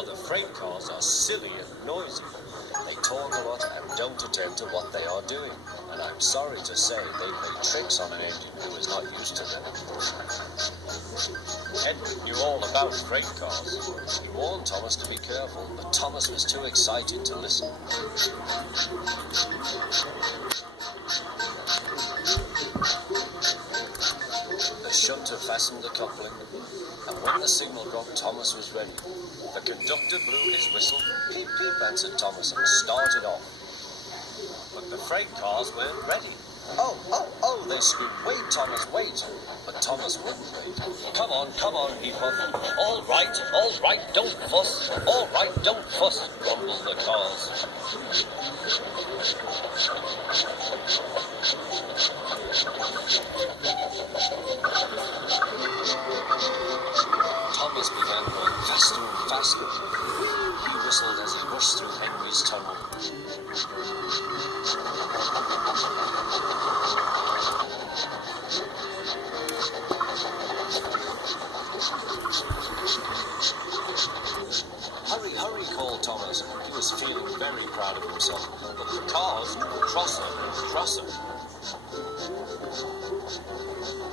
Now the freight cars are silly and noisy. They talk a lot and don't attend to what they are doing. And I'm sorry to say they play tricks on an engine who is not used to them. Edward knew all about freight cars. He warned Thomas to be careful, but Thomas was too excited to listen. The shunter fastened the coupling, and when the signal dropped, Thomas was ready. The conductor blew his whistle. Peep, peep, answered Thomas, and started off. But the freight cars weren't ready. Oh, they screamed, wait, Thomas, wait. But Thomas wouldn't wait. Come on, he puffed. All right, don't fuss. All right, don't fuss, grumbled the cars. Thomas began going faster and faster. He whistled as he rushed through Henry's tunnel. Hurry, called Thomas. He was feeling very proud of himself. But the cars grew crosser and crosser.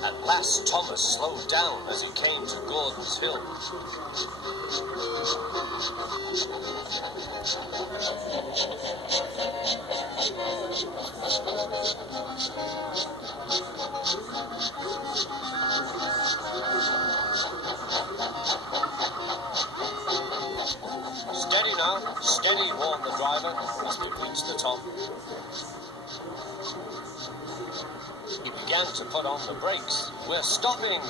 At last, Thomas slowed down as he came to Gordon's Hill. Steady now, steady, warned the driver as they reached the top. He began to put on the brakes. We're stopping,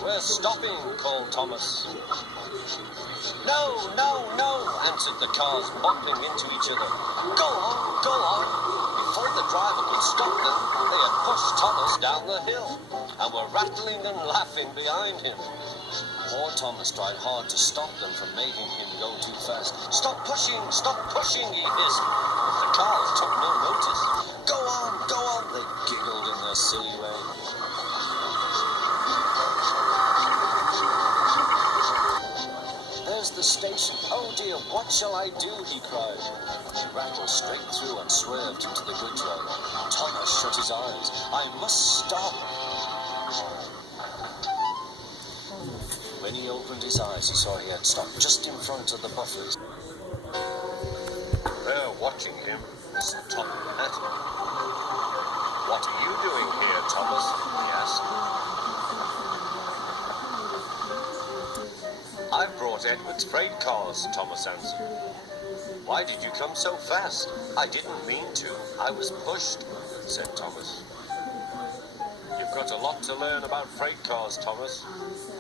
called Thomas. No, answered the cars, bumping into each other. Go on. Before the driver could stop them, they had pushed Thomas down the hill and were rattling and laughing behind him. Poor Thomas tried hard to stop them from making him go too fast. Stop pushing, he hissed. But the cars took no notice. Go on, they giggled in their silly way. There's the station. Oh dear, what shall I do? He cried. He rattled straight through and swerved into the goods road. Thomas shut his eyes. I must stop. When he opened his eyes, he saw he had stopped just in front of the buffers. They're watching him, said Tom the Hatter. What are you doing here, Thomas? He asked. I've brought Edward's freight cars, Thomas answered. Why did you come so fast? I didn't mean to. I was pushed, said Thomas. You've got a lot to learn about freight cars, Thomas.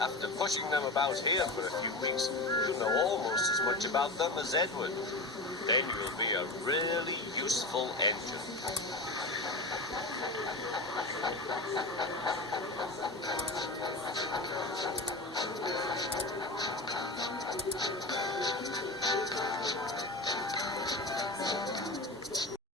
After pushing them about here for a few weeks, you know almost as much about them as Edward. Then you'll be a really useful engine.